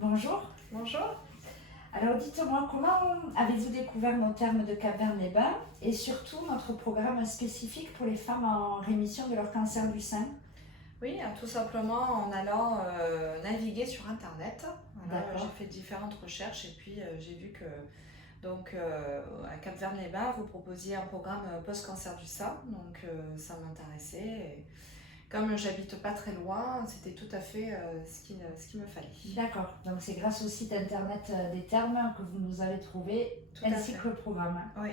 Bonjour. Bonjour. Alors dites-moi, comment avez-vous découvert nos termes de Cap-Vert-les-Bains et surtout notre programme spécifique pour les femmes en rémission de leur cancer du sein? Oui, tout simplement en allant naviguer sur Internet. Voilà, j'ai D'accord, fait différentes recherches et puis j'ai vu que à Cap-Vert-les-Bains, vous proposiez un programme post-cancer du sein. Donc ça m'intéressait. Et comme j'habite pas très loin, c'était tout à fait ce qu'il me fallait. d'accord. Donc c'est grâce au site internet des termes que vous nous avez trouvé, Tout à ainsi fait. que le programme. Oui.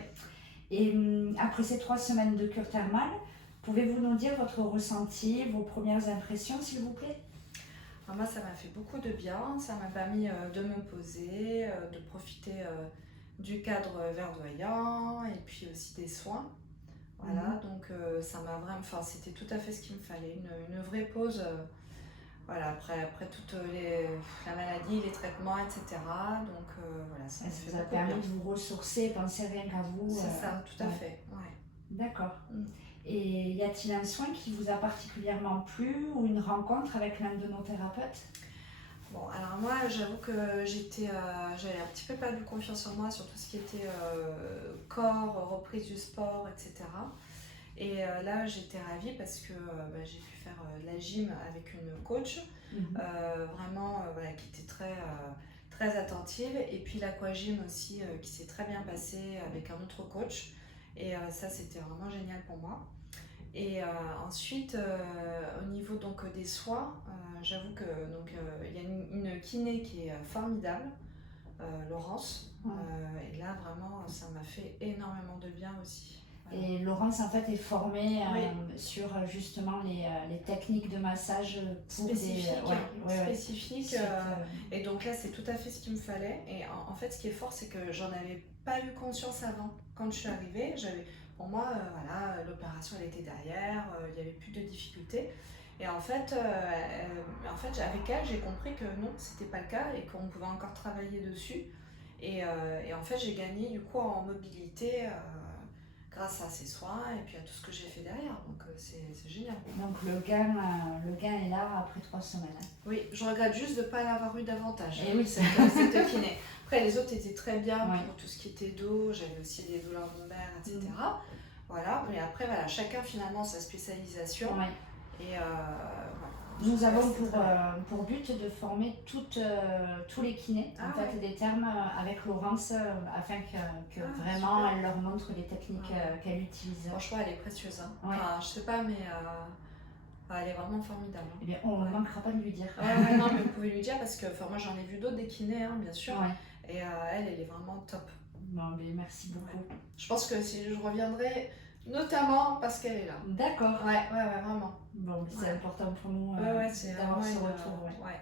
Et après ces 3 semaines de cure thermale, pouvez-vous nous dire votre ressenti, vos premières impressions, s'il vous plaît? Alors moi, ça m'a fait beaucoup de bien. Ça m'a permis de me poser, de profiter du cadre verdoyant et puis aussi des soins. Voilà, donc ça m'a vraiment, enfin, c'était tout à fait ce qu'il me fallait, une vraie pause, voilà, après toute la maladie, les traitements, etc. Donc voilà, ça Ça m'a fait vous a beaucoup de permis bien. de vous ressourcer, penser rien qu'à vous. C'est ça, tout à Ouais. fait, ouais. D'accord. Mm. Et y a-t-il un soin qui vous a particulièrement plu ou une rencontre avec l'un de nos thérapeutes? Bon, alors moi, j'avoue que j'avais un petit peu perdu confiance en moi sur tout ce qui était corps, reprise du sport, etc. Et là, j'étais ravie parce que j'ai pu faire de la gym avec une coach, vraiment voilà, qui était très attentive. Et puis l'aquagym aussi, qui s'est très bien passée avec un autre coach. Et ça, c'était vraiment génial pour moi. Et ensuite, au niveau donc, des soins, j'avoue que il y a une kiné qui est formidable, Laurence. Ouais. Et là, vraiment, ça m'a fait énormément de bien aussi. Voilà. Et Laurence, en fait, est formée Oui. sur justement les techniques de massage pour Spécifique, ouais, spécifique. Et donc là, c'est tout à fait ce qu'il me fallait. Et en fait, ce qui est fort, c'est que j'en avais pas eu conscience avant. Quand je suis arrivée, pour moi, voilà, l'opération, elle était derrière, il n'y avait plus de difficultés. Et en fait, avec elle, j'ai compris que non, c'était pas le cas et qu'on pouvait encore travailler dessus. Et en fait, j'ai gagné du coup en mobilité. Grâce à ces soins et puis à tout ce que j'ai fait derrière. Donc c'est génial. Donc le gain est là après 3 semaines. Oui, je regrette juste de ne pas l'avoir eu davantage. Et oui, cette kiné. Après, les autres étaient très bien Ouais. pour tout ce qui était dos. J'avais aussi des douleurs lombaires, etc. Voilà, mais après, voilà, chacun finalement sa spécialisation. Ouais. Et voilà. Nous Ça, avons c'est très bien. pour but de former tous les kinés, Ah en fait, ouais. des termes avec Laurence, afin que vraiment super. elle leur montre les techniques Ouais. qu'elle utilise. Franchement, elle est précieuse. Hein. Ouais. Enfin, je sais pas, mais elle est vraiment formidable. Hein. Eh bien, on ne manquera pas de lui dire. Ouais, non, mais vous pouvez lui dire parce que moi j'en ai vu d'autres des kinés, hein, bien sûr. Ouais. Et elle est vraiment top. Bon, mais merci beaucoup. Ouais. Je pense que si je reviendrai, notamment parce qu'elle est là. D'accord. Ouais, vraiment. Bon, c'est important pour nous c'est d'avoir vraiment ce une, retour. Ouais. ouais.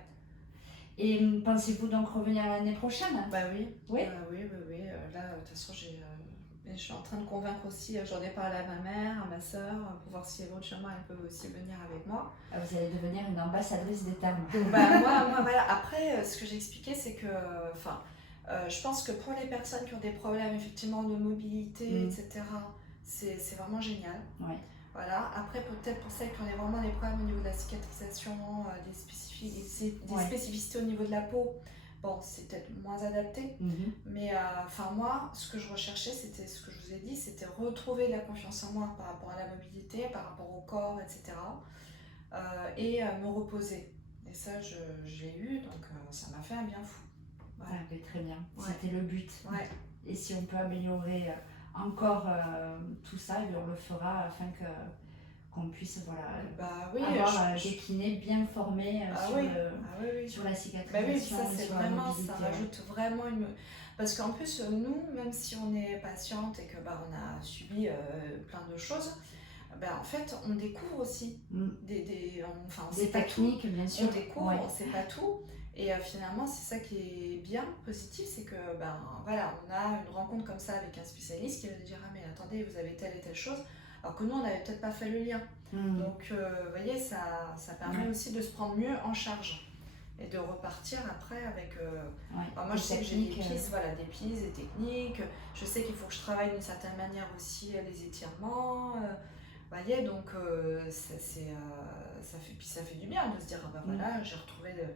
Et pensez-vous donc revenir l'année prochaine? Bah oui. Oui. Oui. Là, de toute façon, je suis en train de convaincre aussi, j'en ai parlé à ma mère, à ma soeur, pour voir si éventuellement elles peuvent aussi venir avec moi. Vous allez devenir une ambassadrice des termes. Bah, moi, voilà. Après, ce que j'ai expliqué, c'est que, je pense que pour les personnes qui ont des problèmes effectivement de mobilité, etc., c'est vraiment génial. Ouais. Voilà. Après, peut-être pour celles qui ont vraiment des problèmes au niveau de la cicatrisation, des spécificités au niveau de la peau, bon, c'est peut-être moins adapté. Mais moi, ce que je recherchais, c'était ce que je vous ai dit, c'était retrouver de la confiance en moi par rapport à la mobilité, par rapport au corps, etc. Et me reposer. Et ça, je l'ai eu, donc ça m'a fait un bien fou. Voilà. Ah, très bien, Ouais. c'était le but. Ouais. Et si on peut améliorer encore tout ça, eh bien, on le fera afin qu'on puisse avoir des kinés bien formés sur la cicatrisation. Bah oui, ça c'est sur vraiment, la mobilité. ça rajoute vraiment une... Parce qu'en plus, nous, même si on est patiente et que on a subi plein de choses, en fait, on découvre aussi des techniques, bien sûr. On découvre, on sait pas tout. Et finalement, c'est ça qui est bien positif, c'est que on a une rencontre comme ça avec un spécialiste qui va nous dire ah mais attendez, vous avez telle et telle chose, alors que nous on n'avait peut-être pas fait le lien. Donc vous voyez, ça permet aussi de se prendre mieux en charge et de repartir après avec. Moi je sais que j'ai des pistes, des pistes, des techniques. Je sais qu'il faut que je travaille d'une certaine manière aussi les étirements. Vous voyez, donc ça fait du bien de se dire j'ai retrouvé de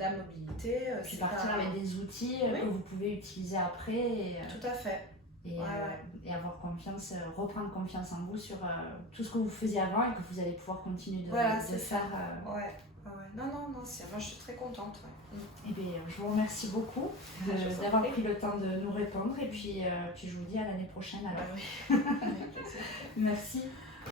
la mobilité. Puis partir avec des outils que vous pouvez utiliser après. Tout à fait. Et avoir confiance, reprendre confiance en vous sur tout ce que vous faisiez avant et que vous allez pouvoir continuer de faire. Non, moi je suis très contente. Et bien, je vous remercie beaucoup d'avoir pris le temps de nous répondre et puis je vous dis à l'année prochaine alors. Avec plaisir. Merci.